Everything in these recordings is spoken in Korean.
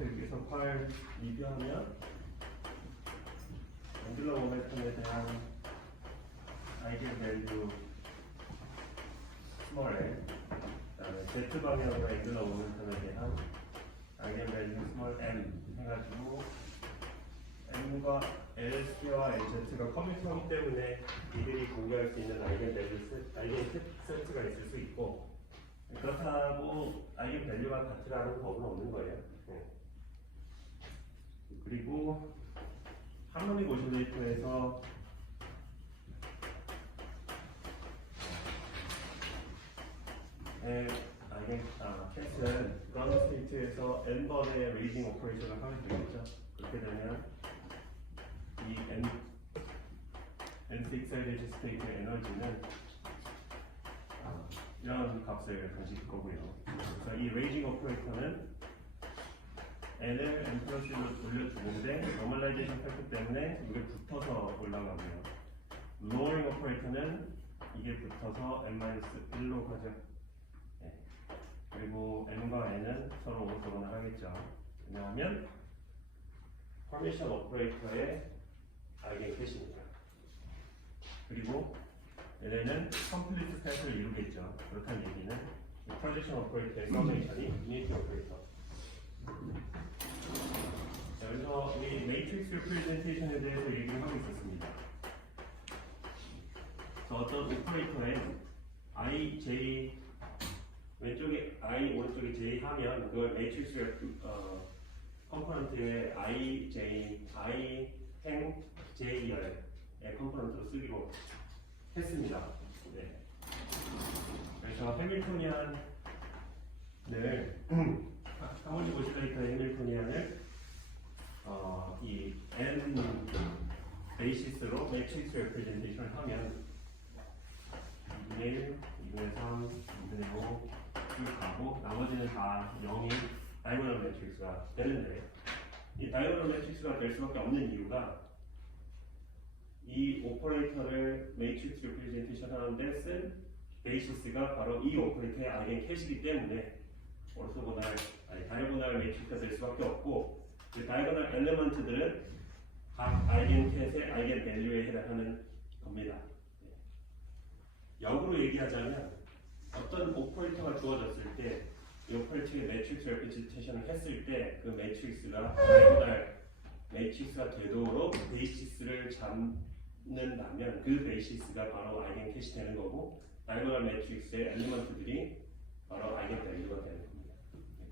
여기서 8 리뷰하면 앵글러 모멘텀에 대한 아이겐 밸류 스몰 n, 그다음에 z 방향으로 앵글러 모멘텀에 대한 아이겐 밸류 스몰 m 해가지고 m과 ls와 lz가 커뮤니티하기 때문에 이들이 공유할 수 있는 아이겐 밸류 세트가 있을 수 있고, 그렇다고 아이겐 밸류가 같으라는 법은 없는 거예요. 그리고 하모닉 오실레이터에서 캣은 그라운드 스테이트에서 n번의 레이징 오퍼레이션을 하면 되겠죠. 그렇게 되면 이 nth excited 스테이트의 에너지는 이런 값을 가질 거고요. 그래서 이 레이징 오퍼레이터는 n을 n 플러스로 돌려주는데 노멀라이제이션 팩터 때문에 이게 붙어서 올라가고요. lowering 오퍼레이터는 이게 붙어서 n-1로 가죠. 네. 그리고 n과 n은 서로 오른쪽으로 하겠죠. 왜냐하면 퍼미션 오퍼레이터의 아이겐 캣입니다. 그리고 얘네는 컴플리트 셋을 이루겠죠. 그렇다는 얘기는 프로젝션 오퍼레이터의 서메이션이 유니티 오퍼레이터. 자, 그래서 우리 매트릭스 리프레젠테이션에 대해서 얘기를 하고 있었습니다. 그래서 어떤 오퍼레이터에 i, j, 왼쪽에 i, 오른쪽에 j 하면 그걸 매트릭스 컴포넌트에 i, j, i, 행, j의 컴포넌트로 쓰기로 했습니다. 네. 그래서 해밀토니안을 하모닉 오실레이터의 해밀토니안을 이 n 베이시스로 매트릭스 레프레젠테이션을 하면 2분의 1, 2분의 3, 2분의 5 쭉 가고 나머지는 다 0인 다이고널 매트릭스가 되는데, 이 다이고널 매트릭스가 될 수밖에 없는 이유가 이 오퍼레이터를 매트릭스 레프레젠테이션 하는데 쓴 베이시스가 바로 이 오퍼레이터의 아이겐 캣이기 때문에 오르토고널, 다이고널 매트릭스가 될 수밖에 없고, 그 다이고널 엘리먼트들은 각 아이겐 캣의 아이겐 밸류에 해당하는 겁니다. 역으로 얘기하자면 어떤 오퍼레이터가 주어졌을 때 이 오퍼레이터의 매트릭스 레프레젠테이션을 했을 때 그 매트릭스가 다이고널 매트릭스가 되도록 베이시스를 잡는다면 그 베이시스가 바로 아이겐 캣이 되는 거고, 다이고널 매트릭스의 엘리먼트들이 바로 아이겐 밸류가 되는 겁니다.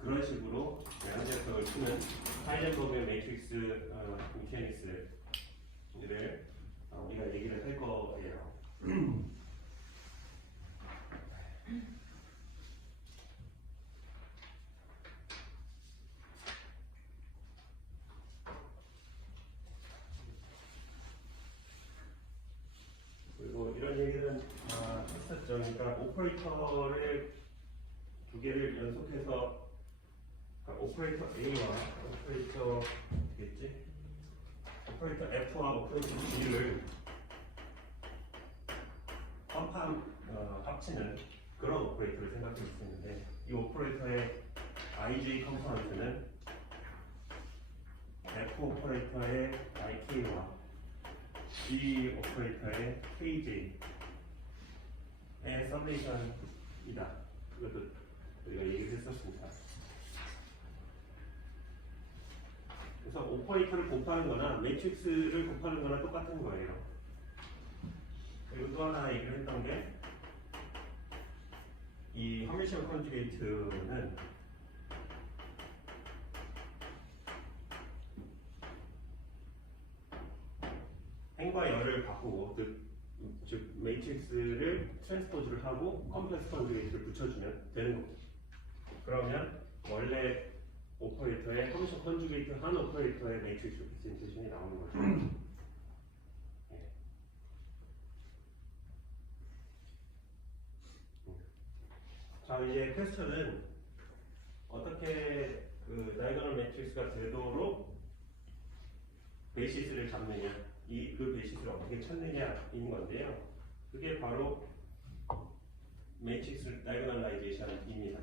그런 식으로 양자역학을 쓰는 하이젠버그의 매트릭스 미케닉스를 우리가 얘기를 할 거예요. 그리고 이런 얘기는 했었죠. 그러니까 오퍼레이터를 두 개를 연속해서, 그러니까 오퍼레이터 A와 오퍼레이터 되겠지? 오퍼레이터 F와 오퍼레이터 G를 합치는 그런 오퍼레이터를 생각해 볼 수 있는데, 이 오퍼레이터의 IJ 컴포넌트는 F 오퍼레이터의 IK와 G 오퍼레이터의 KJ의 서메이션이다. 그것도 우리가 얘기를 했었습니다. 그래서 오퍼레이터를 곱하는 거나 매트릭스를 곱하는 거나 똑같은 거예요. 그리고 또 하나 얘기를 했던 게, 이 허미션 컨주게이트는 행과 열을 바꾸고, 즉 매트릭스를 트랜스포즈를 하고 컴플렉스 컨주게이트를 붙여주면 되는 겁니다. 그러면 원래 오퍼레이터의 허미션 컨주게이트 한 오퍼레이터의 매트릭스 리프레젠테이션이 나오는 거죠. 다음 이제 퀘스천은 어떻게 그 다이거널 매트릭스가 되도록 베이시스를 잡느냐, 그 베이시스를 어떻게 찾느냐인 건데요. 그게 바로 매트릭스 다이거널라이제이션입니다.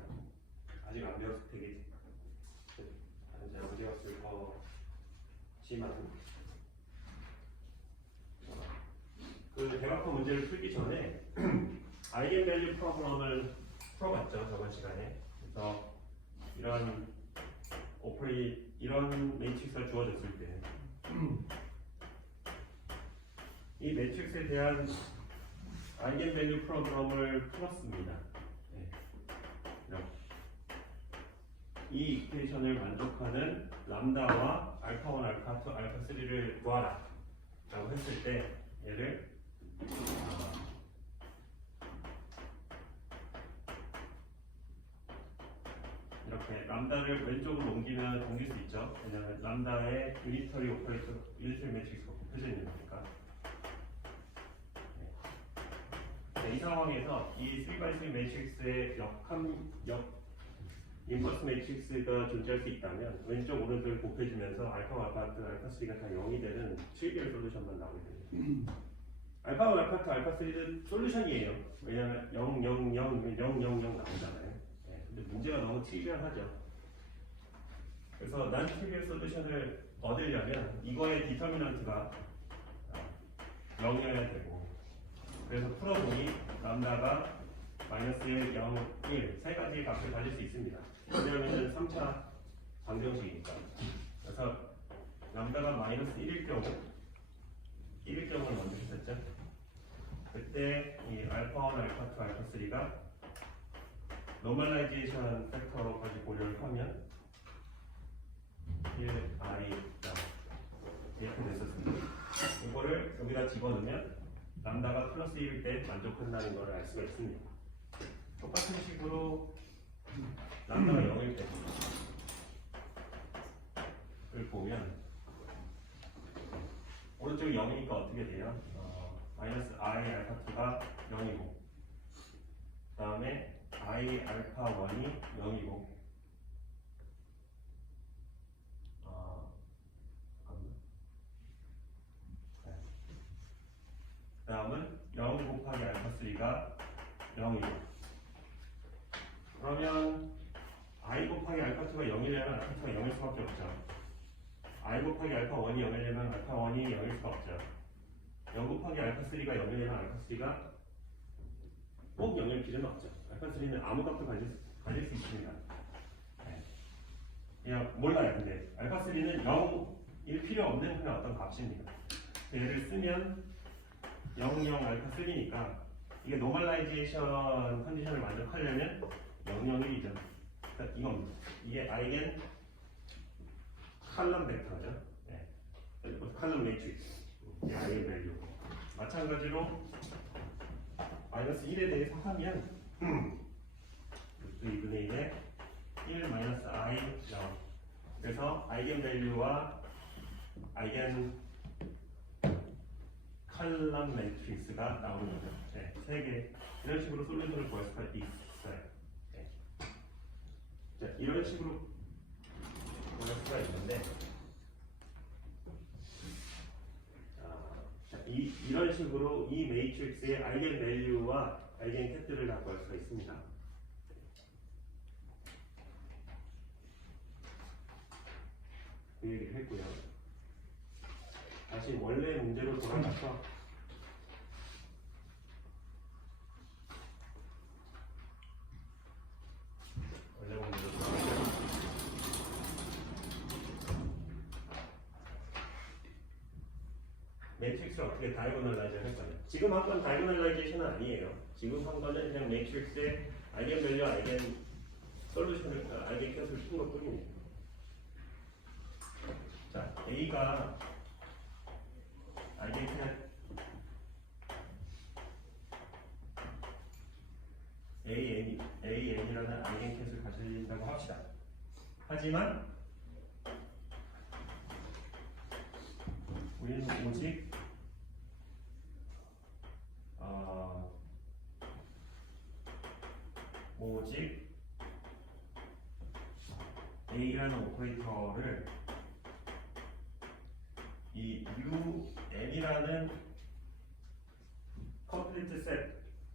아직 안 배웠을 테게 안 배웠을 거지만 그 대각화 문제를 풀기 전에 아이겐밸류 프로그램을 풀어봤죠, 저번 시간에. 그래서 이런 매트릭스가 주어졌을 때 이 매트릭스에 대한 아이겐밸류 프로그램을 풀었습니다. 네. 이 이퀘이션을 만족하는 람다와 알파1, 알파2, 알파3를 구하라 라고 했을 때 얘를 이렇게 람다를 왼쪽으로 옮길 수 있죠. 왜냐하면 람다의 유니터리 오퍼레이터, 유니터리 매트릭스가 곱해져 있는 거니까. 네, 이 상황에서 이 3x3 매트릭스의 인버스 매트릭스가 존재할 수 있다면 왼쪽 오른쪽을 곱해주면서 알파, 알파2, 알파3가 다 0이 되는 트리비얼 솔루션만 나오게 됩니다. 알파, 알파2, 알파3는 솔루션이에요. 왜냐하면 0, 0, 0, 0, 0, 0 나오잖아요. 근데 문제가 너무 트리비얼하죠. 그래서 난 트리비얼 솔루션을 얻으려면 이거의 디터미넌트가 0이어야 되고, 그래서 풀어보니 람다가 마이너스 1, 0, 1 세 가지의 값을 가질 수 있습니다. 왜냐하면 3차 방정식이니까. 그래서 람다가 마이너스 1일 경우를 먼저 했었죠. 그때 이 알파1, 알파2, 알파3가 노멀라이제이션 팩터로까지 고려를 하면 1i 이렇게 됐었습니다. 이거를 여기다 집어넣으면 람다가 플러스 1일 때 만족한다는 걸 알 수가 있습니다. 똑같은 식으로 람다가 0일 때를 보면 오른쪽이 0이니까 어떻게 돼요? 마이너스 i 알파2가 0이고 그 다음에 i 알파1이 0이고 그 다음은 0 곱하기 알파3가 0이고, 그러면 i 곱하기 알파2가 0이려면 알파2가 0일 수밖에 없죠. i 곱하기 알파1이 0이려면 알파1이 0일 수가 없죠. 0 곱하기 알파3가 0이려면 알파3가 꼭 0일 필요는 없죠. 알파3는 아무 값도 가질 수 있습니다. 그냥 몰라요. 근데 알파3는 0일 필요 없는 그냥 어떤 값입니다. 얘를 쓰면 0, 0 알파3니까 이게 노멀라이제이션 컨디션을 만족하려면 0, 0, 1이죠. 그러니까 이겁니다. 이게 아이겐 칼럼 벡터죠. 네. 칼럼 매트릭스. 아이겐 밸류. 마찬가지로 마이너스 1에 대해서 하면 루트 2분의 1에 1 마이너스 i 0. 그래서 아이겐 밸류와 아이겐 칼럼 매트릭스가 나오는 거죠. 네, 3개. 이런 식으로 솔루션을 구할 수가 있어요. 네. 자, 이런 식으로 구할 수가 있는데, 이런 식으로 이 매트릭스의 아이겐 밸류와 아이겐 캣들을 다 구할 수가 있습니다. 그 얘기를 했고요. 다시 원래 문제로 돌아가서 매트릭스를 어떻게 다이고널라이즈 할 거냐. 지금 한 건 다이고널라이제이션은 아니에요. 지금 한 거는 그냥 매트릭스의 아이겐 밸류, 아이겐 솔루션을, 아이겐 캣을 푼 것 뿐입니다. 자, A가 아이겐 캣 AN이라는 아이겐 캣을 가진다고 합시다. 하지만 우리는 오직 오직 A라는 오퍼레이터를 이 UN이라는 컴플리트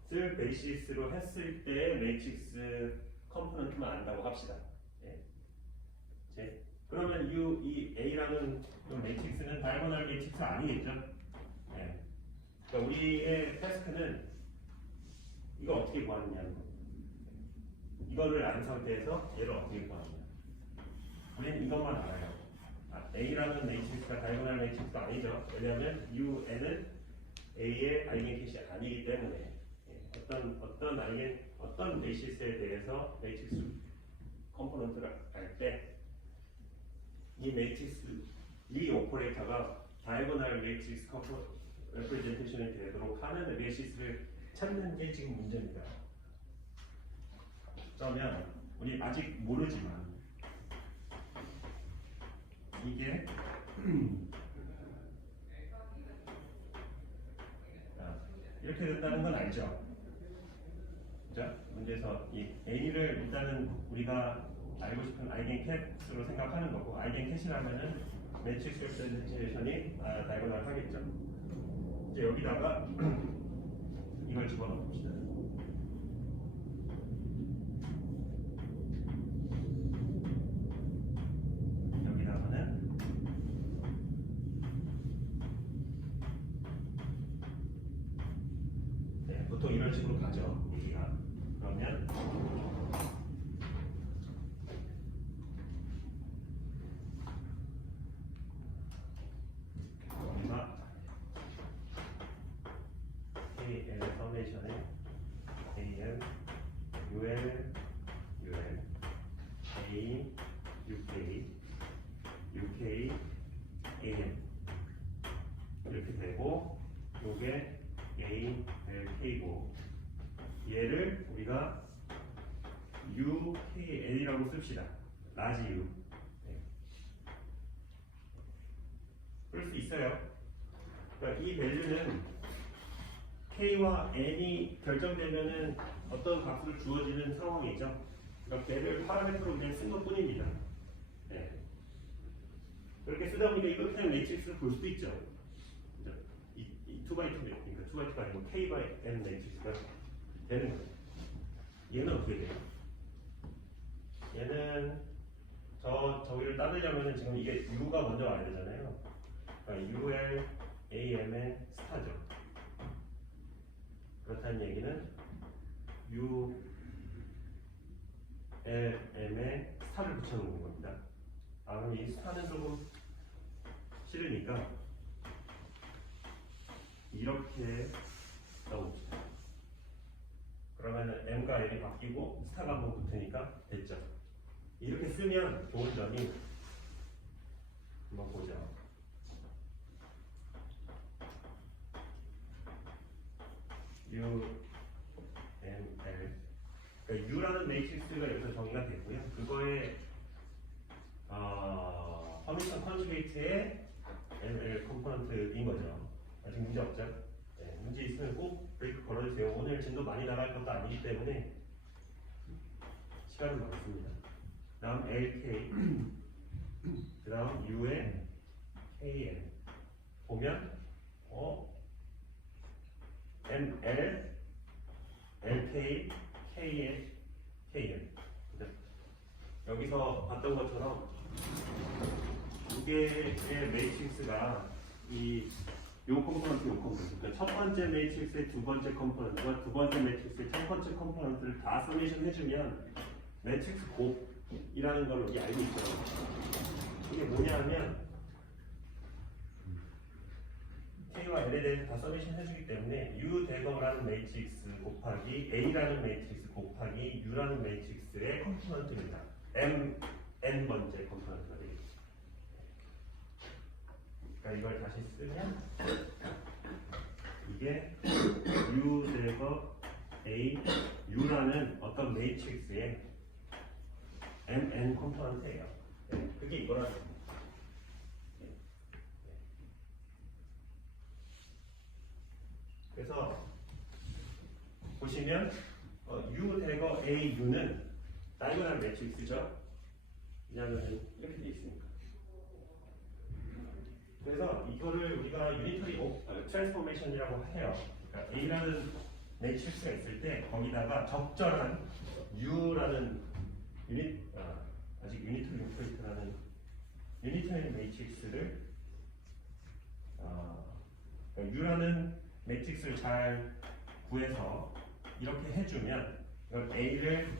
셋을 베이시스로 했을 때 매트릭스 컴포넌트만 안다고 합시다. 그러면 이 A라는 매트릭스는 다이고널 매트릭스 아니겠죠? 그러니까 우리의 태스크는 이거 어떻게 구하느냐는 거. 이거를 안 상태에서 얘를 어떻게 구하느냐. 우리는 이것만 알아요. A라는 매트릭스가 다이고널 매트릭스가 아니죠. 왜냐하면 UN은 A의 아이겐캐시 아니기 때문에 어떤 베이시스에 대해서 매트릭스 컴포넌트를 할 때 이 매트릭스 이 오퍼레이터가 다이고널 매트릭스 레프레젠테이션이 되도록 하는 베이시스를 찾는 게 지금 문제입니다. 그러면 우리 아직 모르지만 이게 이렇게 된다는 건 알죠? 그죠? 문제에서 이 A를 일단은 우리가 알고 싶은 아이겐캣으로 생각하는 거고, 아이겐캣이라면은 매트릭스 레프레젠테이션이 다이고널 하겠죠. 이제 여기다가 이걸 집어넣어 봅시다. 여기다가는 보통 이런 식으로 가죠. 얘기가. 그러면 여기가 KL 서메이션에 AN, UL, UL, A, UK, UK, AN 이렇게 되고, 요게 A, L, K고, 얘를 우리가 UKL이라고 씁시다. 라지 U. 그럴 수 있어요. 그러니까 이 밸류는 K와 N이 결정되면은 어떤 값으로 주어지는 상황이죠. 그러니까 걔를 파라미터로 그냥 쓴 것 뿐입니다. 그렇게 쓰다 보니까 이거 그냥 매트릭스를 볼 수도 있죠. 이 2x2, 그러니까 2x2가 아니고 K/N 매트릭스가 되는 거예요. 얘는 어떻게 돼요? 얘는 저기를 따르려면 지금 이게 U가 먼저 와야 되잖아요. 그러니까 UL, AM의 스타죠. 그렇다는 얘기는 ULM에 스타를 붙여놓는 겁니다. 그럼 이 스타는 조금 싫으니까 이렇게 써봅시다. 그러면 M과 L이 바뀌고 스타가 한번 붙으니까 됐죠. 이렇게 쓰면 좋은 점이, 한번 보죠. U, M, L. 그러니까 U라는 매트릭스가 여기서 정의가 되고요. 그거에 퍼미션 컨주게이트의 ML 컴포넌트인 거죠. 아직 문제 없죠? 문제 있으면 꼭 브레이크 걸어주세요. 오늘 진도 많이 나갈 것도 아니기 때문에 시간은 많습니다. 다음 LK, 그 다음 U의 KN 보면 ML, LK, KN, KN. 여기서 봤던 것처럼 두 개의 매트릭스가 요 컴포넌트, 그러니까 첫 번째 매트릭스의 두 번째 컴포넌트와 두 번째 매트릭스의 첫 번째 컴포넌트를 다 서메이션 해주면 매트릭스 곱이라는 걸 우리 알고 있죠. 이게 뭐냐면 K와 L에 대해서 다 서메이션 해주기 때문에 U 대거라는 매트릭스 곱하기 A라는 매트릭스 곱하기 U라는 매트릭스의 컴포넌트입니다. N 번째 컴포넌트가 되겠죠. 그러니까 이걸 다시 쓰면 이게 U 대거 A, U라는 어떤 매트릭스의 MN 컴포넌트예요. 그게 이거라는 겁니다. 그래서 보시면 U 대거 A, U는 다이고널 매트릭스죠. 왜냐하면 이렇게 돼 있으니까. 그래서 이거를 우리가 유니터리 트랜스포메이션이라고 해요. 그러니까 A라는 매트릭스가 있을 때 거기다가 적절한 U라는 아직 유니터리 오퍼레이터라는 유니터리 매트릭스를 그러니까 U라는 매트릭스를 잘 구해서 이렇게 해주면 이걸 A를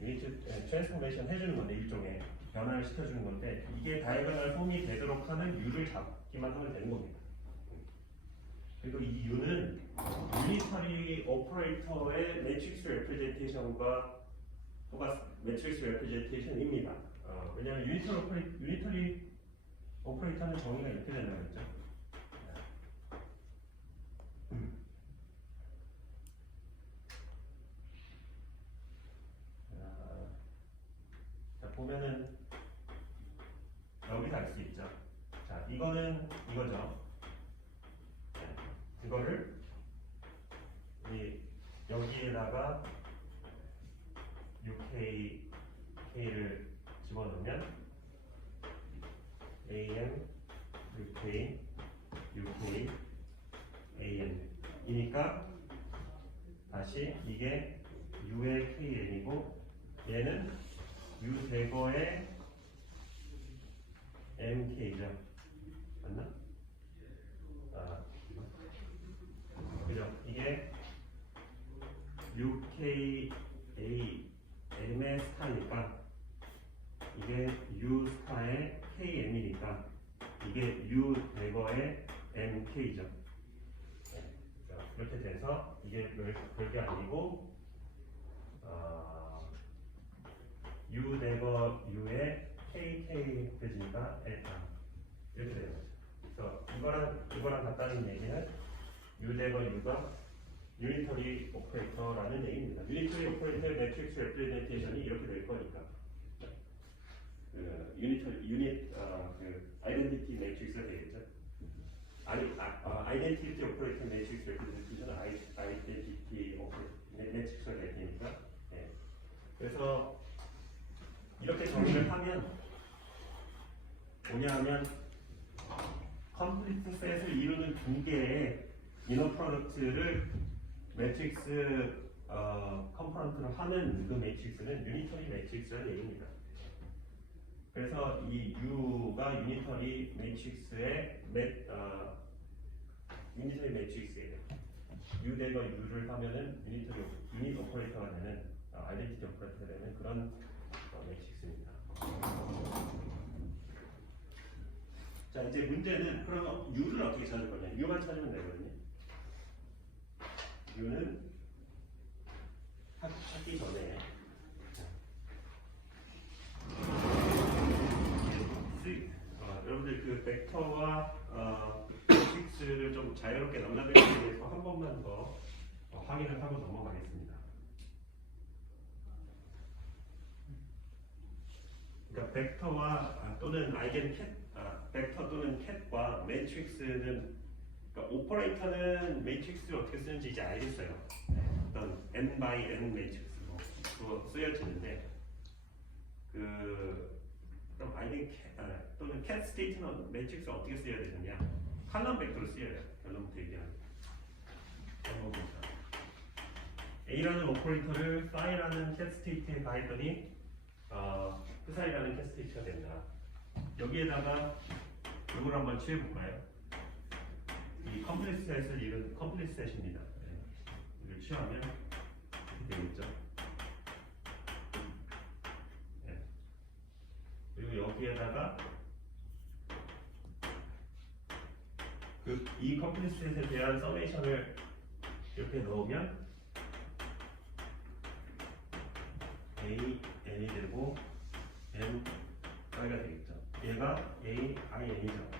유니트 트랜스포메이션 해주는 건데 일종의 변화를 시켜주는 건데 이게 다이고널 폼이 되도록 하는 U를 잡기만 하면 되는 겁니다. 그리고 이 U는 유니터리 오퍼레이터의 매트릭스 레프레젠테이션과 매트릭스 레프레젠테이션입니다. 왜냐하면 유니터리 오퍼레이터는 정의가 이렇게 된다고 했죠. 자, 보면은 여기서 알 수 있죠. 자, 이거는 이거죠. 이거를 여기에다가 K를 집어넣으면 AM, UK, AN이니까 다시 이게 U의 KN이고 얘는 U 대거의 MK죠. 맞나? 그죠? 이게 UKA M의 스타니까 이게 U 스타의 KM이니까 이게 U 대거의 MK죠. 이렇게 돼서 이게 별게 아니고 U 대거 U의 KK 되니까 이렇게 되는 거죠. 그래서 이거랑 같다는 얘기는 U 대거 U가 유니터리 오퍼레이터라는 얘기입니다. 유니터리 오퍼레이터의 매트릭스 레프레젠테이션이 이렇게 될 거니까 아이덴티티 매트릭스가 되겠죠. 아이덴티티 오퍼레이터 매트릭스 레프레젠테이션은 아이덴티티 매트릭스가 될 테니까. 네. 그래서 이렇게 정의를 하면 뭐냐하면 컴플리트 셋을 이루는 두 개의 이너 프로덕트를 매트릭스 컴포넌트로 하는 그 매트릭스는 유니터리 매트릭스라는 얘기입니다. 그래서 이 U가 유니터리 매트릭스의 유니터리 매트릭스예요. U 대거 U를 하면은 유닛 오퍼레이터가 되는 아이덴티티 오퍼레이터가 되는 그런 매트릭스입니다. 자, 이제 문제는 그러면 U를 어떻게 찾을 거냐? U만 찾으면 되거든요. U는 찾기 전에 여러분들 그 벡터와 매트릭스를 좀 자유롭게 넘나들기 위해서 한 번만 더 확인을 하고 넘어가겠습니다. 그러니까 벡터와 또는 벡터 또는 캣과 매트릭스는 그러니까 오퍼레이터는 매트릭스를 어떻게 쓰는지 이제 알겠어요. 어떤 n by n 매트릭스로 그거 쓰여지는데 그럼 또는 캣 스테이트는 매트릭스 어떻게 쓰여야 되느냐? 칼럼 벡터로 쓰여요. 결론부터 얘기하는. A라는 오퍼레이터를 psi라는 캣 스테이트에 가했더니 psi라는 캣 스테이트가 된다. 여기에다가 이걸 한번 취해볼까요? 이 컴플리트 셋을 이룬 컴플리트 셋입니다. 네. 이걸 취하면 이렇게 되겠죠. 네. 그리고 여기에다가 이 컴플리트 셋에 대한 서메이션을 이렇게 넣으면 A, N이 되고 N, I가 되겠죠. 얘가 A, I, N이죠.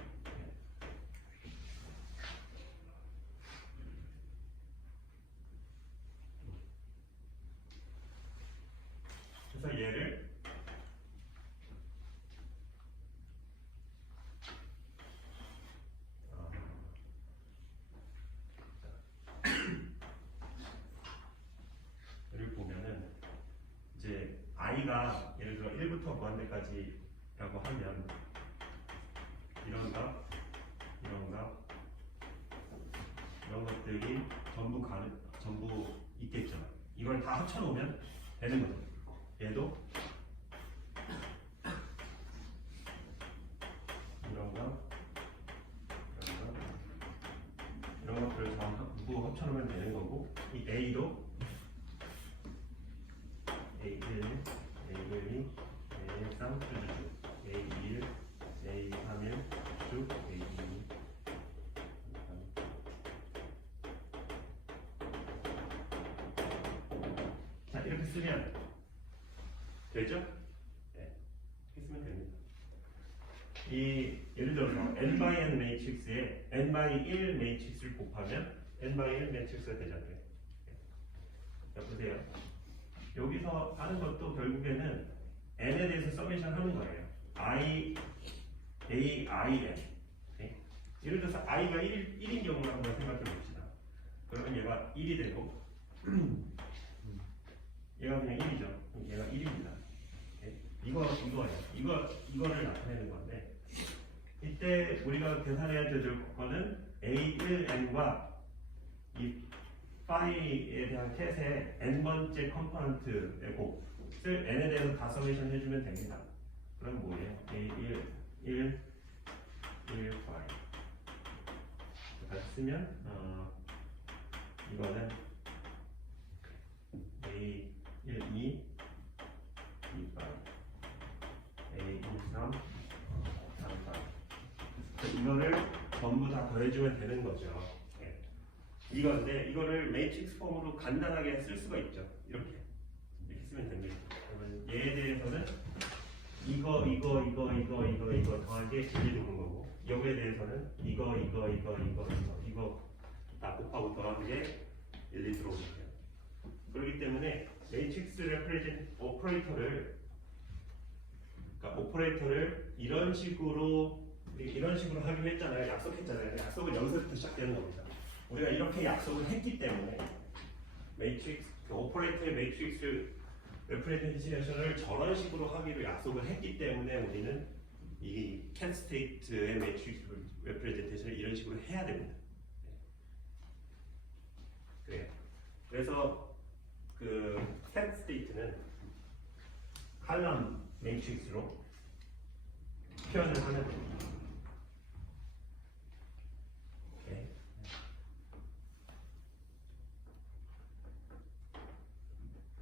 그래서 얘를 0부터 무한대까지라고 하면 이런 값, 이런 값, 이런 것들이 전부 있겠죠. 이걸 다 합쳐놓으면 되는 거죠. 얘도 이런 거, 이런 것들을 전부 합쳐놓으면 되는 거고, 이 A도 A1, A12, A13 쭉, A21, A31 쭉, A22. 자, 이렇게 쓰면 되죠? 네, 이렇게 쓰면 됩니다. 이 예를 들어서 n by n 매트릭스에 n by 1 매트릭스를 곱하면 n by 1 매트릭스가 되잖아요. 자, 보세요. 여기서 하는 것도 결국에는 n에 대해서 서메이션 하는 거예요. I, A, I, N. 네? 예를 들어서 i가 1인 경우를 한번 생각해 봅시다. 그러면 얘가 1이 되고 얘가 그냥 1이죠. 얘가 1입니다. 네? 이거를 나타내는 건데, 이때 우리가 계산해야 될 거는 A1N과 이 파이에 대한 캣의 n번째 컴포넌트의 곱을 n에 대해서 다 서메이션 해주면 됩니다. 그럼 뭐예요? A1, 1, 파이. 다시 쓰면 이거는 A1, 2, 2파이, A1, 3, 3파이. 이거를 전부 다 더해주면 되는 거죠. 이건데 이거를 매트릭스 폼으로 간단하게 쓸 수가 있죠. 이렇게 쓰면 됩니다. 그러면 얘에 대해서는 이거 더한 게 1, 2 들어오는 거고, 여기에 대해서는 이거 다 곱하고 더한 게 1, 2 들어오는 거예요. 그렇기 때문에 매트릭스 레프레젠 오퍼레이터를, 그러니까 오퍼레이터를 이런 식으로 하기로 했잖아요. 약속했잖아요. 약속은 여기서부터 시작되는 겁니다. 우리가 이렇게 약속을 했기 때문에 매트릭스, 오퍼레이터의 매트릭스 레프레젠테이션을 저런 식으로 하기로 약속을 했기 때문에 우리는 이 cat state의 매트릭스 레프레젠테이션을 이런 식으로 해야 됩니다. 그래요. 그래서 그 cat state는 칼럼 매트릭스로 표현을 하면 됩니다.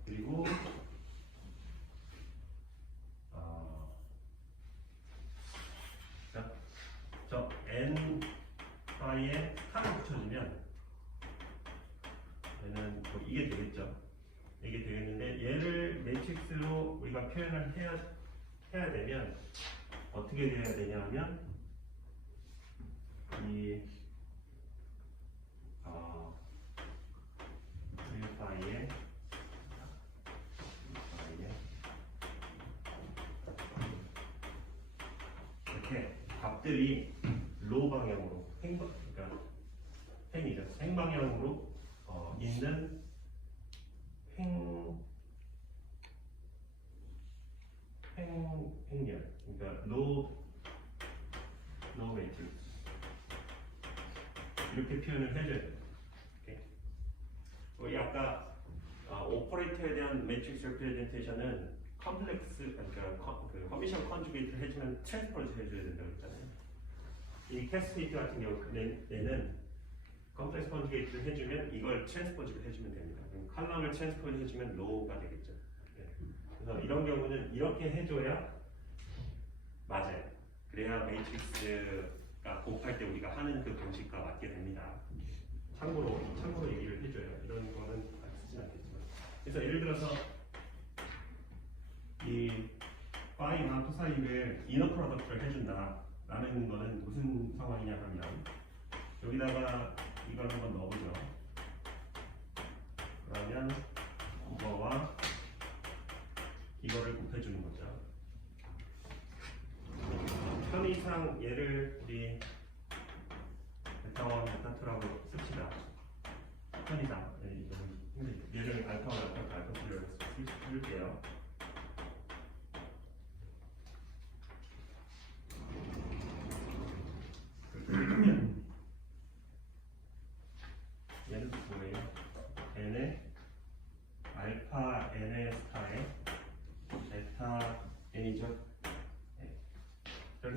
그리고 저 n 파이에 4를 붙여주면 얘는 뭐 이게 되겠죠. 이게 되겠는데, 얘를 매트릭스로 우리가 표현을 해야 되면 어떻게 돼야 되냐면 이 1파이에 이렇게 값들이 로 방향으로 그러니까 행방향으로 있는 행렬, 그러니까 로 매트릭스 이렇게 표현을 해줘야 돼요. 우리 아까 오퍼레이터에 대한 매트릭스 레프레젠테이션은 컴플렉스, 그러니까 그 커미션 컨주게이트를 해주면 트랜스포즈 해줘야 된다고 했잖아요. 이 캐스케이트 같은 경우에는 컴플렉스 컨주게이트를 해주면 이걸 트랜스포즈를 해주면 됩니다. 그럼 칼럼을 트랜스포즈 해주면 로우가 되겠죠. 그래서 이런 경우는 이렇게 해줘야 맞아요. 그래야 매트릭스가 곱할 때 우리가 하는 그 방식과 맞게 됩니다. 참고로 얘기를 해줘요. 이런 거는 쓰진 않겠지만. 그래서 예를 들어서 이 파이와 코사인을 이너 프로덕트를 해준다 라는 거는 무슨 상황이냐 하면, 여기다가 이걸 한번 넣어보죠. 그러면 이거와 이거를 곱해주는 거죠. 편의상 얘를 우리 베타1, 베타2라고 씁시다. 편의상 얘를 알파1, 알파2를 쓸게요.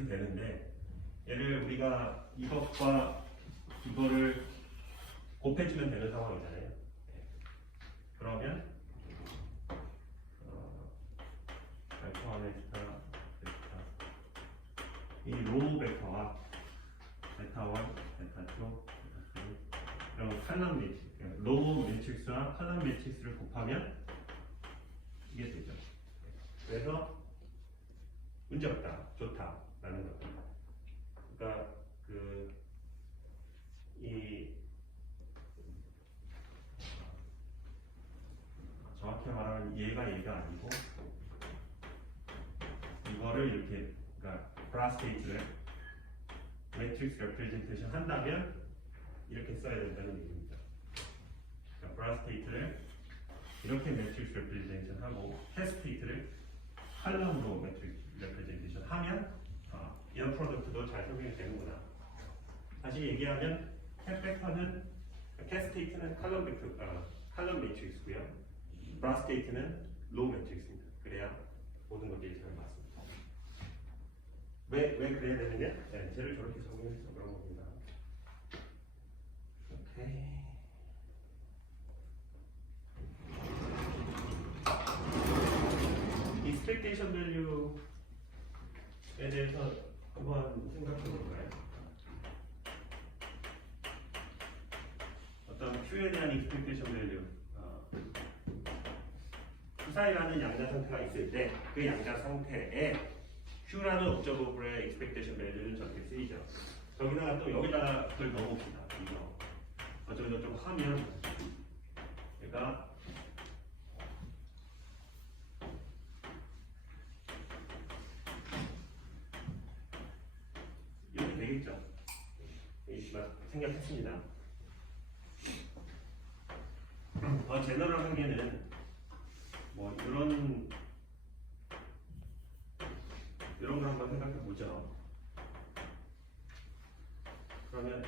되는데 얘를 우리가 이것과 이거를 곱해주면 되는 상황이잖아요. 그러면 알파 1 베타 이 로우 벡터와 베타 1, 베타 2, 베타 3 이런 칼럼 매트릭스, 로우 매트릭스와 칼럼 매트릭스를 곱하면 이게 되죠. 그래서 문제 없다, 좋다라는 겁니다. 그러니까 이 정확히 말하면 얘가 아니고 이거를 이렇게 그러니까 브라스테이트를 매트릭스 레프레젠테이션 한다면 이렇게 써야 된다는 얘기입니다. 그러니까 브라스테이트를 이렇게 매트릭스 레프레젠테이션 하고 테스테이트를 칼럼으로 매트릭스 레프레젠테이션 하면 이런 프로덕트도 잘 설명이 되는구나. 다시 얘기하면 캡벡터는 캐스테이트는 칼럼 매트릭스고요. 브라스테이트는 로우 매트릭스입니다. 그래야 모든 것들이 잘 맞습니다. 왜 그래야 되느냐? 네, 쟤를 저렇게 설명해서 그런 겁니다. 오케이. 익스펙테이션 밸류에 대해서 한번 생각해 볼까요? 어떤 Q에 대한 익스펙테이션 밸류 Q사이라는 양자 상태가 있을 때 그 양자 상태에 Q라는 옵저버블의 익스펙테이션 밸류는 저렇게 쓰이죠. 저기다가 또 여기다가 그걸 넣어봅시다. 이거 어쩌고저쩌고 하면 얘가 이렇게 되겠죠. 생각했습니다. 더 제너럴하게는 뭐 이런 걸 한번 생각해 보죠. 그러면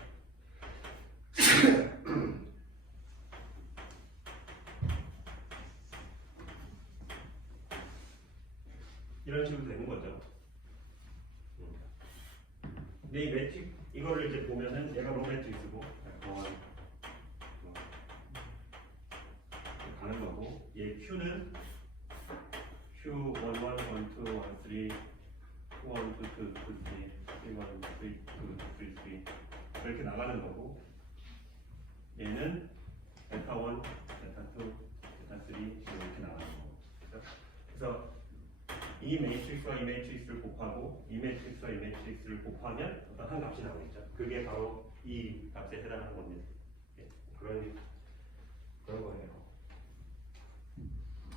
이런 식으로 되는 거죠. 근데 이 매트릭 이거를 이제 보면은 얘가 로 매트릭스고 가는 거고 얘 Q는 Q 1, 1, 1, 2, 1, 3, 2, 1, 2, 2, 3, 3, 1, 2, 3, 3 이렇게 나가는 거고 얘는 베타 1, 베타 2, 베타 3 이렇게 나가는 거고 그래서 이 매트릭스와 이 매트릭스를 곱하고 이 매트릭스와 이 매트릭스를 곱하면 어떤 한 값이 나오겠죠. 그게 바로 이 값에 해당하는 겁니다. 그런 거예요.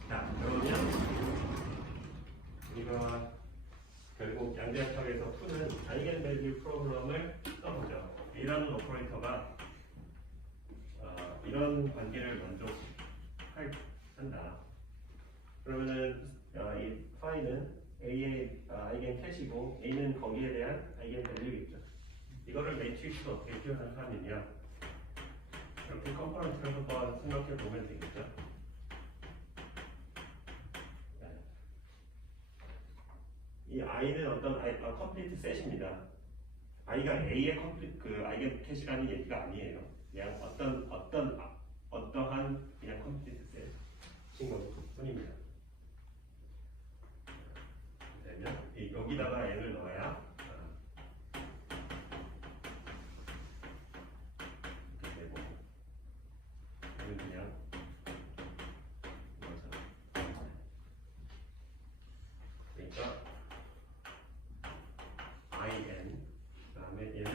자, 그러면 우리가 결국 양대역학에서 푸는 아이겐밸류 프로그램을 써보죠. A라는 오퍼레이터가 이런 관계를 만족한다. 그러면은 이 파이는 A의 아이겐 캐시고 A는 거기에 대한 아이겐 밸류겠죠. 이거를 매트릭스로 어떻게 표현하느냐 이렇게 컴포넌트를 한번 생각해 보면 되겠죠. 이 I는 어떤 컴플리트 셋입니다. I가 A의 컴플리트 아이겐 캐시라는 얘기가 아니에요. 그냥 어떠한 그냥 컴플리트 셋인 것 뿐입니다. 되면 여기다가 n을 넣어야 이렇게 되고 얘는 그냥 그러니까 in 그다음에 얘는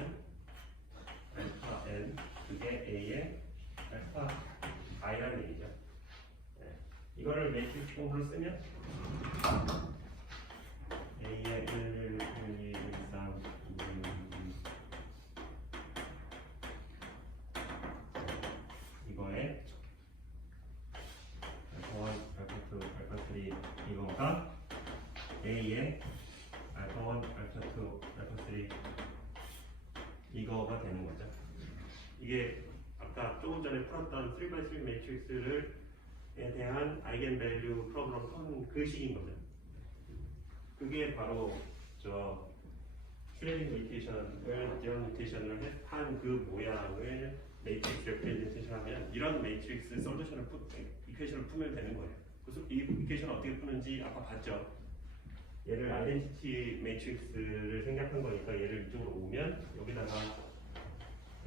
알파 n 그게 a의 알파 i라는 얘기죠. 네. 이거를 매트릭스 폼으로 쓰면 A의 1, 2, 3, 2, 이거에 알파 1, 알파 2, 알파 3 이거가 A의 알파 1, 알파 2, 알파 3 이거가 되는 거죠. 이게 아까 조금 전에 풀었던 3x3 매트릭스에 대한 아이겐밸류 프로그램 푸는 그 식인 거죠. 그게 바로 슈레딩 노테이션을 이런 노테이션을 한 그 모양을 매트릭스 레프레젠테이션 하면 이런 매트릭스 솔루션을 이퀘이션을 풀면 되는 거예요. 그래서 이 이퀘이션을 어떻게 푸는지 아까 봤죠. 얘를 아이덴티티 매트릭스를 생략한 거니까 얘를 이쪽으로 오면 여기다가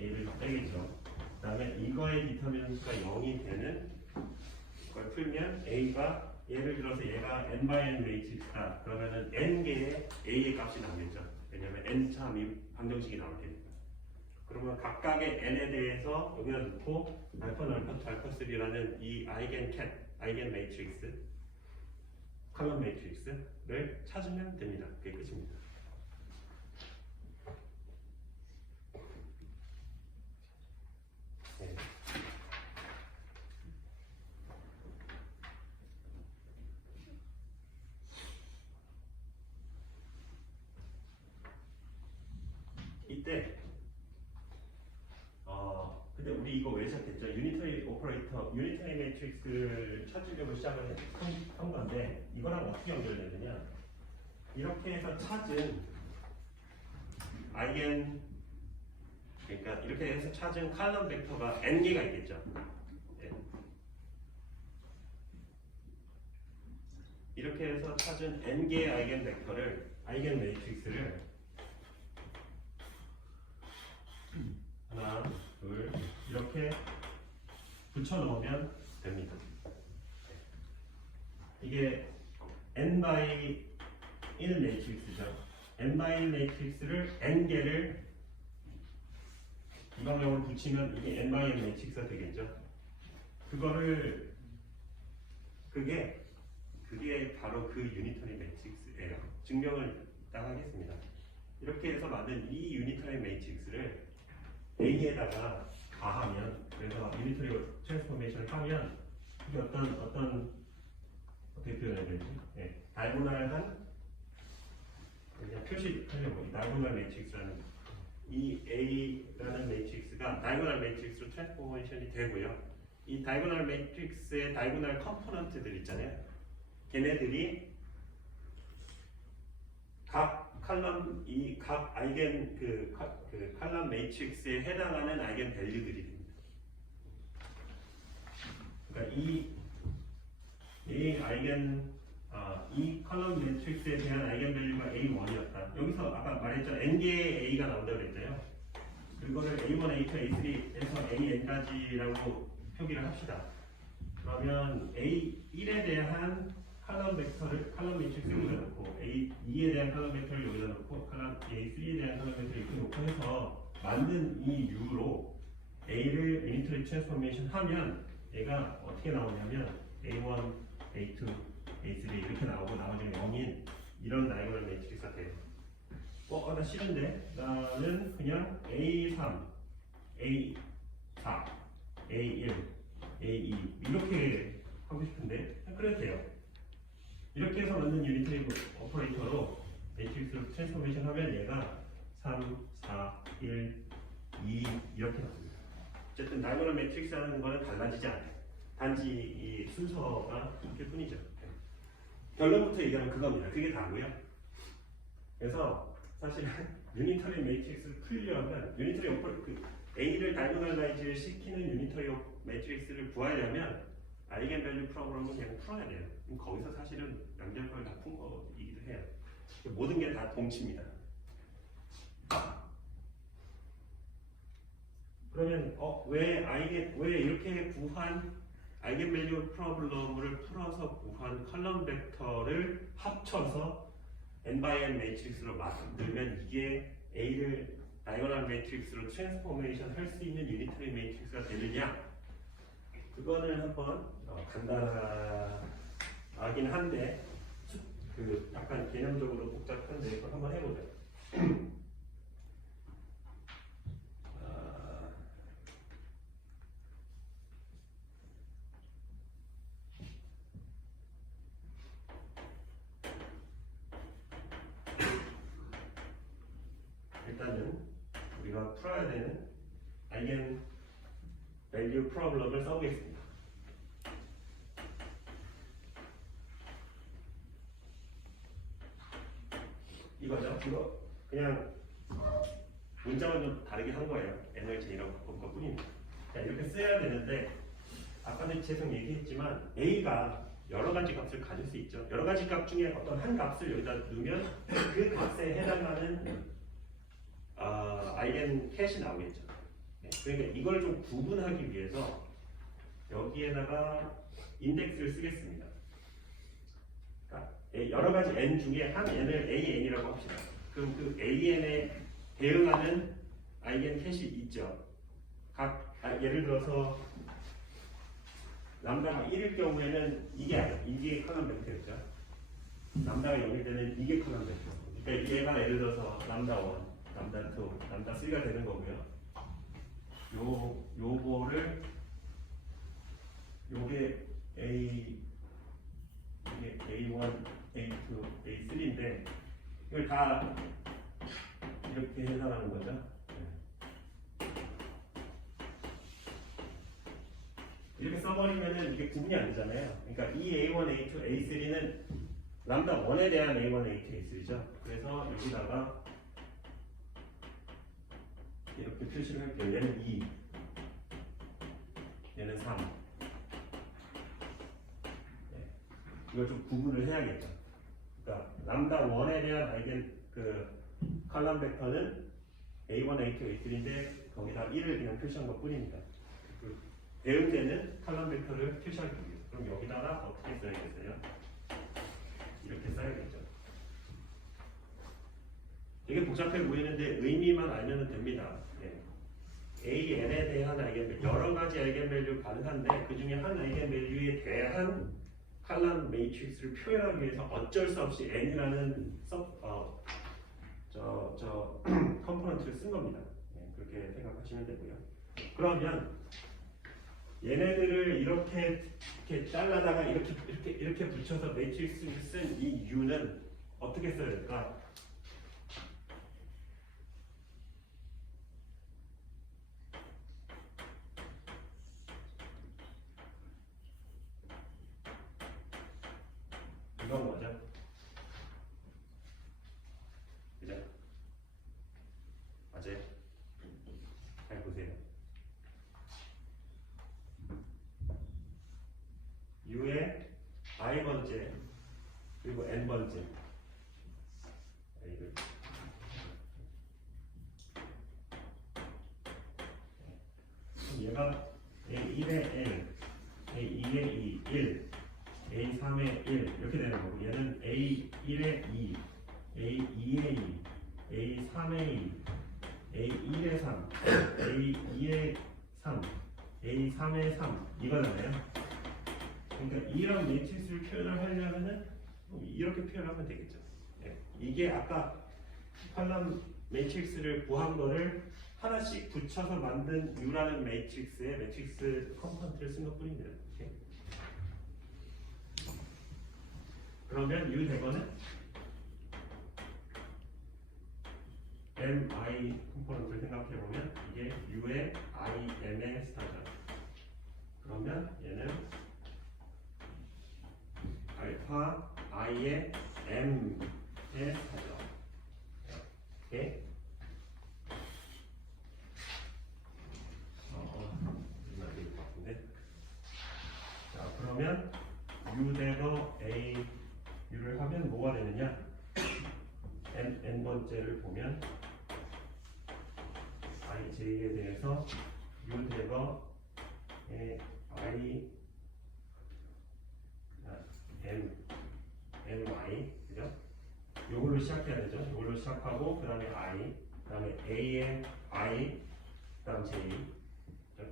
얘를 빼겠죠. 그 다음에 이거의 디터미넌트가 0이 되는 걸 풀면 A가 예를 들어서 얘가 n by n 매트릭스다. 그러면은 n 개의 A의 값이 나오겠죠. 왜냐면 n 차 방정식이 나올 테니까. 그러면 각각의 n에 대해서 여기다 넣고 알파, 알파, 알파 3라는 이 아이겐 매트릭스, 컬럼 매트릭스를 찾으면 됩니다. 그게 끝입니다. 네. 이때 근데 우리 이거 왜 시작했죠? 유니터리 오퍼레이터, 유니터리 매트릭스를 찾으려고 시작을 한 건데 이거랑 어떻게 연결되느냐? 이렇게 해서 찾은 그러니까 이렇게 해서 찾은 칼럼 벡터가 n 개가 있겠죠. 네. 이렇게 해서 찾은 n 개의 아이겐 벡터를 아이겐 매트릭스를 하나, 둘 이렇게 붙여 넣으면 됩니다. 이게 n by 1 매트릭스죠. n by 1 매트릭스를 n 개를 이 방향으로 붙이면 이게 n by n 매트릭스가 되겠죠. 그게 바로 그 유니터리 매트릭스예요. 증명을 딱 하겠습니다. 이렇게 해서 만든 이 유니터리 매트릭스를 A에다가 가하면, 그래서 유니터리 트랜스포메이션을 하면 이게 어떻게 표현해야 되지? 네, 다이고널한 그냥 표시하려고 다이고널 매트릭스라는 이 A라는 매트릭스가 다이고널 매트릭스로 트랜스포메이션이 되고요. 이 다이고널 매트릭스의 다이고널 컴포넌트들 있잖아요. 걔네들이 각 아이겐 그 칼럼 매트릭스에 해당하는 아이겐 밸류들이 됩니다. 그러니까 이 컬럼 매트릭스에 대한 아이겐 밸류가 A1이었다. 여기서 아까 말했죠. n 개의 A가 나온다고 그랬잖아요. 그거를 A1, A2, A3에서 AN까지라고 표기를 합시다. 그러면 A1에 대한 칼럼 매트릭스를 여기다 놓고 A2에 대한 칼럼 벡터를 여기다 놓고 A3에 대한 칼럼 벡터를 이렇게 놓고 해서 만든 이 U로 A를 유니터리 트랜스포메이션 하면 얘가 어떻게 나오냐면 A1, A2, A3 이렇게 나오고 나머지는 0인 이런 다이고널 매트릭스가 돼요. 나 싫은데 나는 그냥 A3, A4, A1, A2 이렇게 하고 싶은데 그래도 돼요. 이렇게 해서 만든 유니터리 오퍼레이터로 매트릭스로 트랜스포메이션 하면 얘가 3, 4, 1, 2 이렇게 나옵니다. 어쨌든 다이고널 매트릭스라는 거는 달라지지 않아요. 단지 이 순서가 바뀔 뿐이죠. 결론부터 얘기하면 그겁니다. 그게 다고요. 그래서 사실 유니터리 매트릭스를 풀려면 A를 다이고널라이즈 시키는 유니터리 매트릭스를 구하려면 아이겐 밸류 프로그램은 그냥 풀어야 돼요. 거기서 사실은 연결걸 다 푼 거이기도 해요. 모든 게 다 동치입니다. 그러면 왜 이렇게 구한 아이겐 밸류 프로블럼을 풀어서 구한 컬럼 벡터를 합쳐서 n by n 매트릭스로 만들면 이게 A를 다이고널 매트릭스로 트랜스포메이션 할 수 있는 유니터리 매트릭스가 되느냐? 그거는 한번 간단하긴 한데 약간 개념적으로 복잡한데 그걸 한번 해보자. 일단은 우리가 풀어야 되는 아이겐 밸류 프로블럼을 써보겠습니다. 이거죠. 이거 그냥 문장은 좀 다르게 한 거예요. n을 j라고 바꾼 것 뿐입니다. 자, 이렇게 써야 되는데 아까도 계속 얘기했지만 a가 여러 가지 값을 가질 수 있죠. 여러 가지 값 중에 어떤 한 값을 여기다 넣으면 그 값에 해당하는 아이겐 캣이 나오겠죠. 네, 그러니까 이걸 좀 구분하기 위해서 여기에다가 인덱스를 쓰겠습니다. 그러니까 여러 가지 n 중에 한 n을 an이라고 합시다. 그럼 그 an에 대응하는 아이겐 캣이 있죠. 예를 들어서 람다가 1일 경우에는 이게 컬럼 벡터였죠. 람다가 0일 때는 이게 컬럼 벡터. 그러니까 얘가 예를 들어서 람다 1, 람다 2, 람다 3가 되는 거고요. 요게 이게 A1, A2, A3인데 이걸 다 이렇게 해석하는 거죠. 이렇게 써버리면은 이게 구분이 안 되잖아요. 그러니까 이 A1, A2, A3는 람다 1에 대한 A1, A2, A3죠. 그래서 여기다가 이렇게 표시를 할게요. 얘는 2, 얘는 3. 네. 이걸 좀 구분을 해야겠죠. 그러니까 람다 1에 대한 아이겐 컬럼 벡터는 A1, A2, A3인데 거기다 1을 그냥 표시한 것 뿐입니다. 대응되는 컬럼 벡터를 표시하기 위해서. 그럼 여기다가 어떻게 써야겠어요? 이렇게 써야겠죠. 되게 복잡해 보이는데 의미만 알면 됩니다. 네. AN에 대한 아이겐밸류, 여러 가지 아이겐밸류 가능한데 그 중에 한 아이겐밸류에 대한 컬럼 매트릭스를 표현하기 위해서 어쩔 수 없이 n이라는 컴포넌트를 쓴 겁니다. 네, 그렇게 생각하시면 되고요. 그러면 얘네들을 이렇게 잘라다가 이렇게 붙여서 매트릭스를 쓴 이 U는 어떻게 써야 될까? 이건 뭐죠? 그죠? 맞아요? 잘 보세요. U의 i번째 그리고 n번째 얘가 A1의 N, A2의 2, 1, A3의 1 이렇게 되는 거고 얘는 A1의 2, A2의 2, A3의 2, A1의 3, A2의 3, A3의 3 이거잖아요. 그러니까 이런 매트릭스를 표현을 하려면은 이렇게 표현하면 되겠죠. 네. 이게 아까 컬럼 매트릭스를 구한 거를 하나씩 붙여서 만든 U라는 매트릭스의 매트릭스 컴포넌트를 쓴 것뿐입니다. 이렇게. 그러면 U 대번은 MI 컴포넌트를 생각해 보면 이게 U의 IM의 스타죠. 그러면 얘는 알파 i의 m의 스타죠. 이렇게. 자, 그러면 U 대거 A U를 하면 뭐가 되느냐? n번째를 보면 ij에 대해서 U 대거 I my 그죠? 요걸로 시작해야 되죠. 요걸로 시작하고 그 다음에 I, 그 다음에 A의 I, 그 다음 J.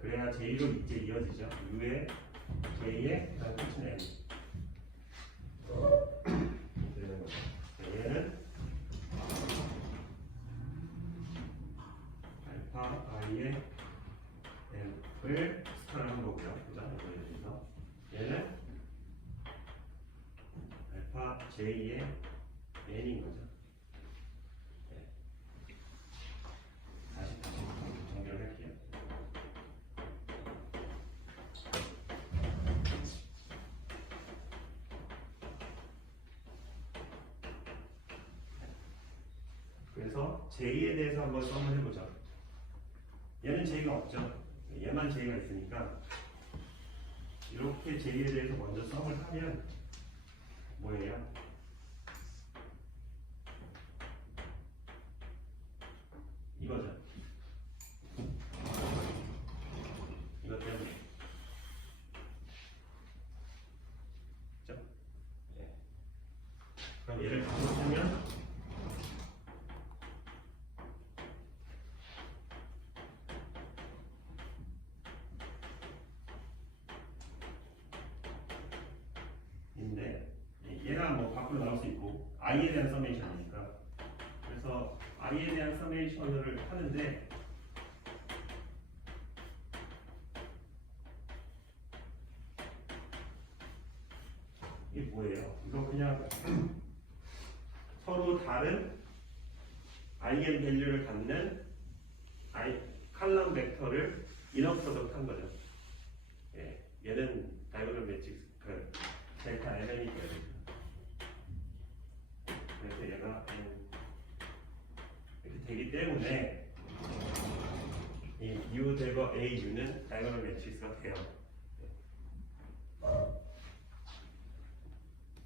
그래야 J로 이제 이어지죠. U의 J의 그 다음 끝은 N. 되는 거죠. 얘는 알파 I의 N을 스타를 한 거고요. 그죠? 얘는 알파 J의 N인 거죠. 네. 다시 정렬할게요. 그래서 그래서 J에 대해서 한번 썸을 해보자. 얘는 J가 없죠. 얘만 J가 있으니까 이렇게 J에 대해서 먼저 썸을 하면 뭐예요? 이거죠. 이것 때문에. 그죠? 예. 그럼 얘를 바꾸면 인데 얘가 뭐 밖으로 나올 수 있고 i에 대한 서메이션이니까 그래서 i에 대한 서메이션을 하는데 이게 뭐예요? 이거 그냥 서로 다른 아이겐 밸류를 갖는 칼럼 벡터를 이너 프로덕트 한 거죠. 예, 얘는 다이고널 매트릭스 그 델타 LN이 돼야 되죠. 그래서 얘가 이렇게 되기 때문에 이 U 대거 AU는 다이고널 매트릭스가 돼요.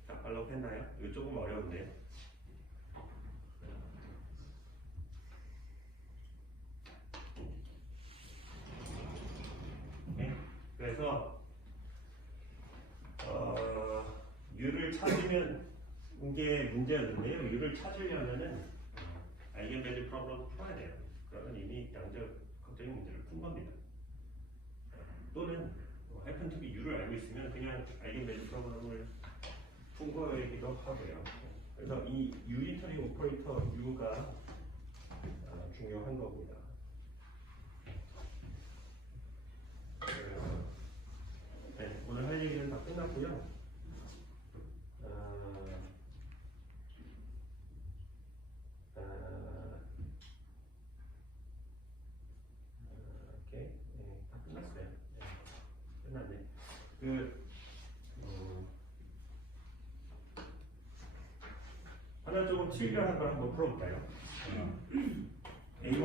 자, 팔로우 했나요? 이거 조금 어려운데요. 네? 그래서 U를 찾으면 이게 문제였는데요. U를 찾으려면은 아이겐밸류 프로블럼을 풀어야 돼요. 그러면 이미 양적학적인 문제를 푼 겁니다. 또는 happen to be U를 알고 있으면 그냥 아이겐밸류 프로블럼을 푼 거이기도 하고요. 그래서 이 유니터리 오퍼레이터 U가 중요한 겁니다. 네, 오늘 할 얘기는 다 끝났고요. 오케이, 네, 다 끝났어요. 네, 끝났네. 하나 조금 트리거한 걸 한번 풀어볼까요? A1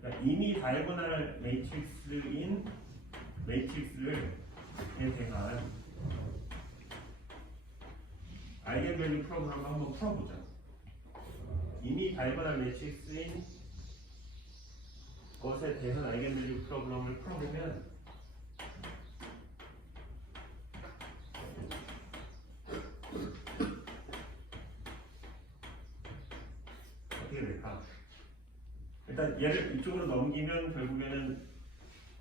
그러니까 이미 다이고널 매트릭스인 매트릭스를 대한 아이겐밸류 프로그램을 한번 풀어보자. 이미 다이고널 매트릭스인 것에 대한 아이겐밸류 프로그램을 풀어보면 어떻게 될까? 일단 얘를 이쪽으로 넘기면 결국에는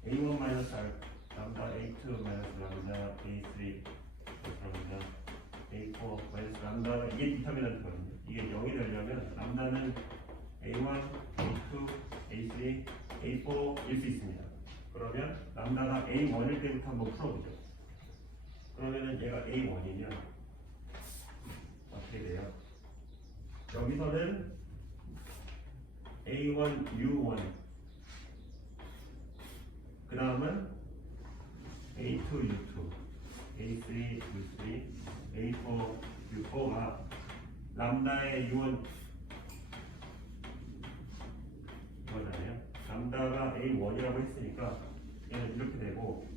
A1 마이너스 람다 A2 마이너스 람다 A3 그러면 A4 마이너스 람다가 이게 디터미넌트거든요. 이게 0이 되려면 람다는 A1, A2, A3, A4일 수 있습니다. 그러면 람다가 A1일 때부터 한번 풀어보죠. 그러면은 얘가 A1이면 어떻게 돼요? 여기서는 A1, U1 그 다음은 A2, U2 A3, U3 A4, U4가 람다의 U1 이거잖아요. 람다가 A1이라고 했으니까 얘는 이렇게 되고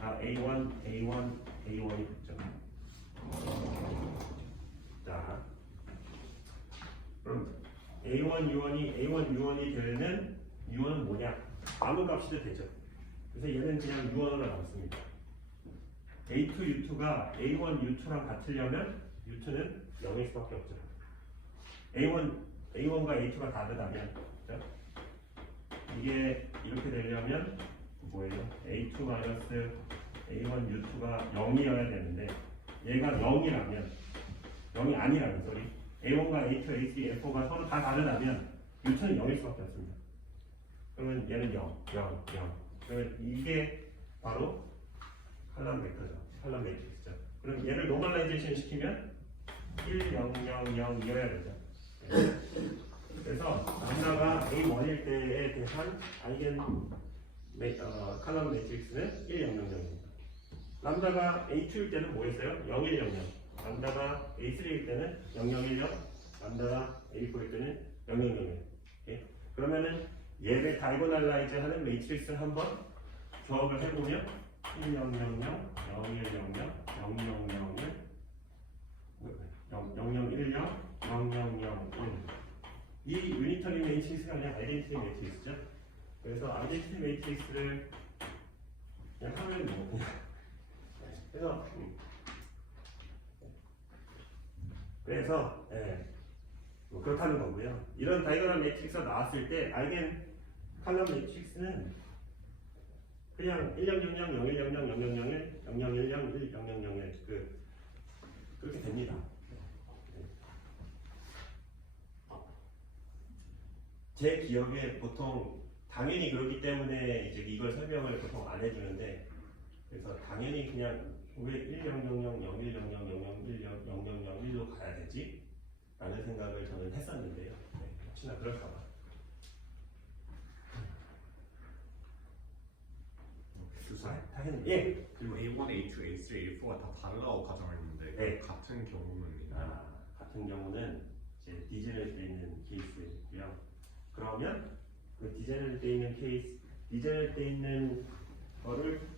A1, A1, A1이 됐죠. 자, 그럼 A1, U1이 되면 U1은 뭐냐? 아무 값이도 되죠. 그래서 얘는 그냥 U1으로 남습니다. A2, U2가 A1, U2랑 같으려면 U2는 0일 수밖에 없죠. A1과 A2가 다르다면 그렇죠? 이게 이렇게 되려면 뭐예요? A2 마이너스 A1, U2가 0이어야 되는데 얘가 0이라면 0이 아니라는 소리. A1과 A2, A3, A4가 서로 다 다르다면 U2는 0일 수밖에 없습니다. 그러면 얘는 0, 0, 0. 그러면 이게 바로 칼럼 벡터죠. 칼럼 매트릭스죠. 그럼 얘를 노멀라이제이션 시키면 1, 0, 0, 0이어야 되죠. 그래서 람다가 A1일 때에 대한 아이겐 칼럼 매트릭스는 1, 0, 0, 0입니다. 람다가 A2일 때는 뭐였어요? 0, 1, 0, 0. 람다가 A3일 때는 0, 0, 1, 0. 람다가 A4일 때는 000. 오케이? 그러면은 얘를 다이고널라이즈 하는 매트릭스를 한번 조합을 해보면 1000, 0100, 0001, 0010, 0001. 이 유니터리 매트릭스가 그냥 아이덴티티 매트릭스죠. 그래서 아이덴티티 매트릭스를 그냥 하면 뭐 그냥 그래서 뭐 그렇다는 거고요. 이런 다이고널 매트릭스가 나왔을 때 아이겐 칼럼 매트릭스는 그냥 1000, 0100, 0001, 0010, 1001 그렇게 됩니다. 제 기억에 보통 당연히 그렇기 때문에 이제 이걸 설명을 보통 안 해주는데, 그래서 당연히 그냥 왜 1000, 0100, 0001로 가야 되지? 라는 생각을 저는 했었는데요. 혹시나 그럴까봐. 당연히 예. 그리고 A1, A2, A3, A4가 다 다르다고 가정했는데 네. 같은 경우는 있나요? 같은 경우는 이제 디제너레이트 돼 있는 케이스고요. 그러면 그 디제너레이트 돼 있는 케이스, 디제너레이트 돼 있는 거를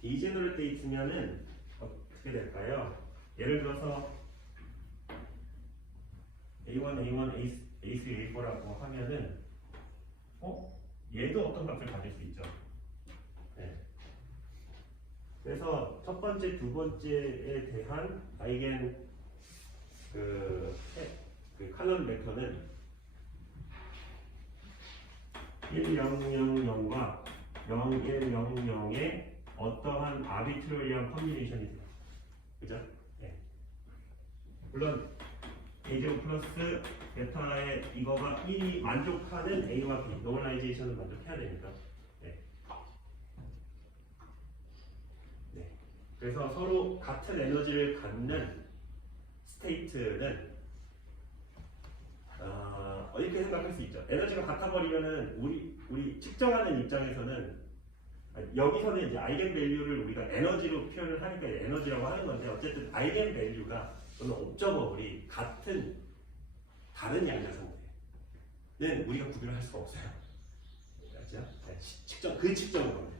디제너레이트 돼 있으면은 어떻게 될까요? 예를 들어서 A1, A1, A3, A4라고 하면은 얘도 어떤 값을 가질 수 있죠. 네. 그래서 첫 번째, 두 번째에 대한 아이겐 그 칼럼 벡터는 1000과 0100의 어떠한 아비트러리한 컨비네이션이 돼요. 그죠? 네. 물론 A0 플러스 베타의 이거가 1이 만족하는 A와 B, 노멀라이제이션을 만족해야 되니까. 네. 네. 그래서 서로 같은 에너지를 갖는 스테이트는 이렇게 생각할 수 있죠. 에너지가 같아버리면은 우리 측정하는 입장에서는 여기서는 이제 아이겐 밸류를 우리가 에너지로 표현을 하니까 에너지라고 하는 건데, 어쨌든 아이겐 밸류가 또는 옵저버블이 같은 다른 양자 상태는 우리가 구별을 할 수가 없어요. 맞죠? 그 측정으로는.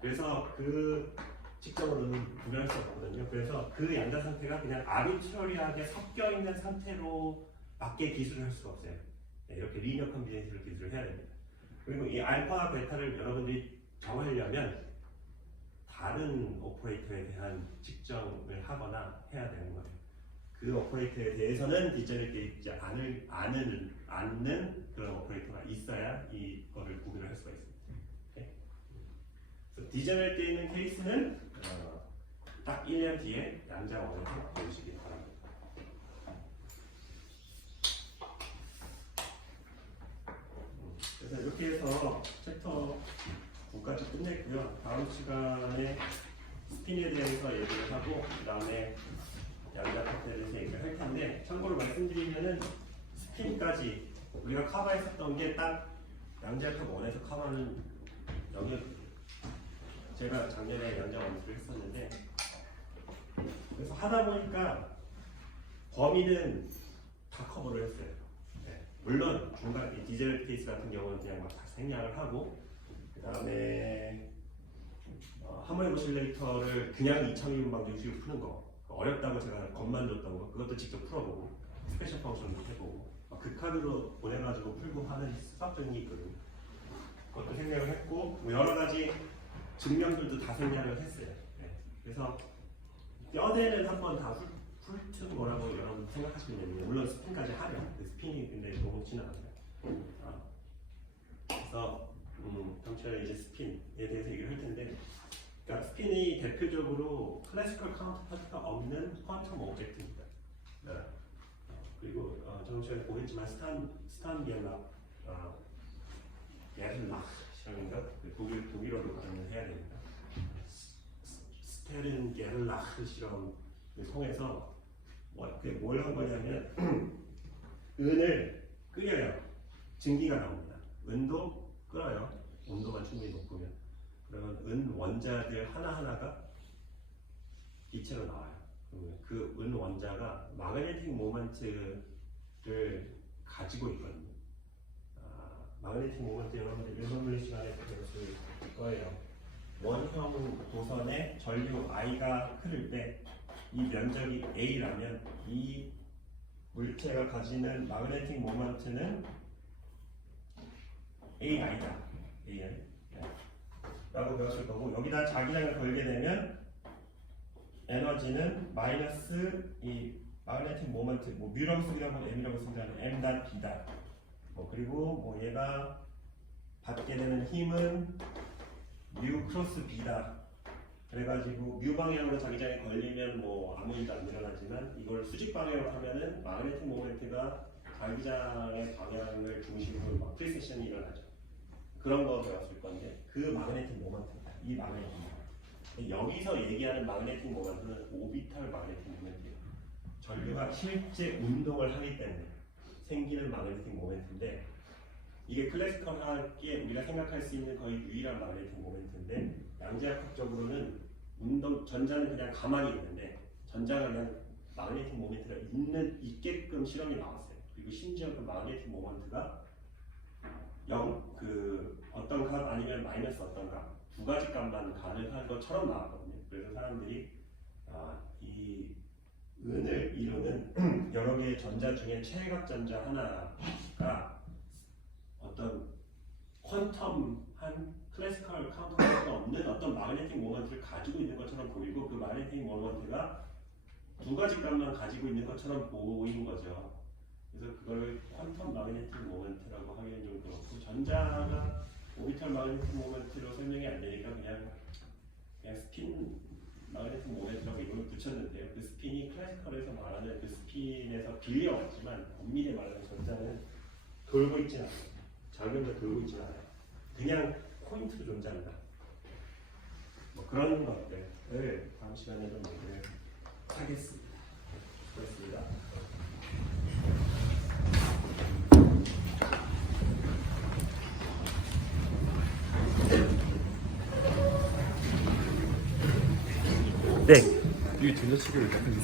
그래서 그 측정으로는 구별할 수 없거든요. 그래서 그 양자 상태가 그냥 아비트러리하게 섞여 있는 상태로 밖에 기술을 할 수가 없어요. 네, 이렇게 리니어 컨비네이션을 기술을 해야 됩니다. 그리고 이 알파와 베타를 여러분들이 정하려면 다른 오퍼레이터에 대한 측정을 하거나 해야 되는 거예요. 그 오퍼레이터에 대해서는 디제너레이트 있지 않는 그런 오퍼레이터가 있어야 이거를 구별을 할 수가 있습니다. 네? 디제너레이트 있는 케이스는 딱 1년 뒤에 양자 원에서 보시기 바랍니다. 그래서 이렇게 해서 챕터 9까지 끝냈고요. 다음 시간에 스핀에 대해서 얘기를 하고, 그 다음에 양자 파트에 대해서 얘기를 할 텐데, 참고로 말씀드리면은 스핀까지 우리가 커버했었던 게 딱 양자탑 1에서 커버하는 영역. 제가 작년에 양자 원수를 했었는데, 그래서 하다 보니까 범위는 다 커버를 했어요. 네. 물론 중간 디젤 케이스 같은 경우는 그냥 막 다 생략을 하고, 그 다음에 하모닉 오실레이터를 그냥 2000인 방정식으로 푸는 거, 어렵다고 제가 겁만 줬던 거, 그것도 직접 풀어보고, 스페셜 펑션도 해보고, 극한으로 보내가지고 풀고 하는 수학적인 게 있거든요. 그것도 생략을 했고, 뭐 여러 가지 증명들도 다 생략을 했어요. 네. 그래서 뼈대는 한번 다 풀튼 거라고 여러분 생각하시면 됩니다. 물론 스핀까지 하면 스핀이 근데 너무 지나가요. 그래서 다음주에 이제 스핀에 대해서 얘기를 할 텐데, 그러니까 스핀이 대표적으로 클래시컬 카운터파트가 없는 퀀텀 오브젝트입니다. 네. 그리고 저번 시간에 보겠지만 스탄 게를락 게를락인가 독일어로 발음을 해야 됩니다. 스테른 게를락 실험을 통해서 뭘 한 거냐면 은을 끓여요. 증기가 나옵니다. 은도 끓어요. 온도가 충분히 높으면. 그러면 은 원자들 하나하나가 빛으로 나와요. 그 은 원자가 마그네틱 모먼트를 가지고 있거든요. 마그네틱 모먼트 여러분들 일반 물리 시간에 배웠을 거예요. 원형 도선에 전류 I가 흐를 때 이 면적이 A라면 이 물체가 가지는 마그네틱 모먼트는 AI다. AI. 라고 배웠을 거고, 여기다 자기장을 걸게 되면 에너지는 마이너스 이 마그네틱 모먼트, 뭐 뮤라고 쓰기도 하고 M이라고 쓰기도 하는 M 닷 B 닷. 그리고 뭐 얘가 받게 되는 힘은 뮤 크로스 B다. 그래가지고 뮤 방향으로 자기장에 걸리면 뭐 아무 일도 안 일어나지만, 이걸 수직 방향으로 하면은 마그네틱 모멘트가 자기장의 방향을 중심으로 막 프리세션이 일어나죠. 그런 거 배웠을 건데, 그 마그네틱 모멘트입니다. 이 마그네틱 모멘트. 여기서 얘기하는 마그네틱 모멘트는 오비탈 마그네틱 모멘트예요. 전류가 실제 운동을 하기 때문에 생기는 마그네틱 모멘트인데, 이게 클래시컬하게 우리가 생각할 수 있는 거의 유일한 마그네틱 모멘트인데, 양자역학적으로는 전자는 그냥 가만히 있는데 전자가 그냥 마그네틱 모멘트가 있게끔 실험이 나왔어요. 그리고 심지어 그 마그네틱 모멘트가 0, 그 어떤 값 아니면 마이너스 어떤 값, 두 가지 값만 가능한 것처럼 나왔거든요. 그래서 사람들이 이 은을 이루는 여러 개의 전자 중에 최외곽 전자 하나가 어떤 퀀텀한 클래시컬 카운터가 없는 어떤 마그네틱 모먼트를 가지고 있는 것처럼 보이고, 그 마그네틱 모먼트가 두 가지 값만 가지고 있는 것처럼 보이는 거죠. 그래서 그걸 퀀텀 마그네틱 모먼트라고 하기는 좀 그렇고, 전자가 오비탈 마그네틱 모먼트로 설명이 안 되니까 그냥 스핀 마그네틱 모멘트라고 이름을 붙였는데요. 그 스핀이 클래시컬에서 말하는 그 스핀에서 빌려왔지만, 엄밀히 말하면 전자는 돌고 있지 않아요. 작용도 돌고 있지 않아요. 그냥 포인트로 존재한다. 뭐 그런 것들을 다음 시간에 좀 얘기를 하겠습니다. 그렇습니다. 네. 이 전자치기를 약간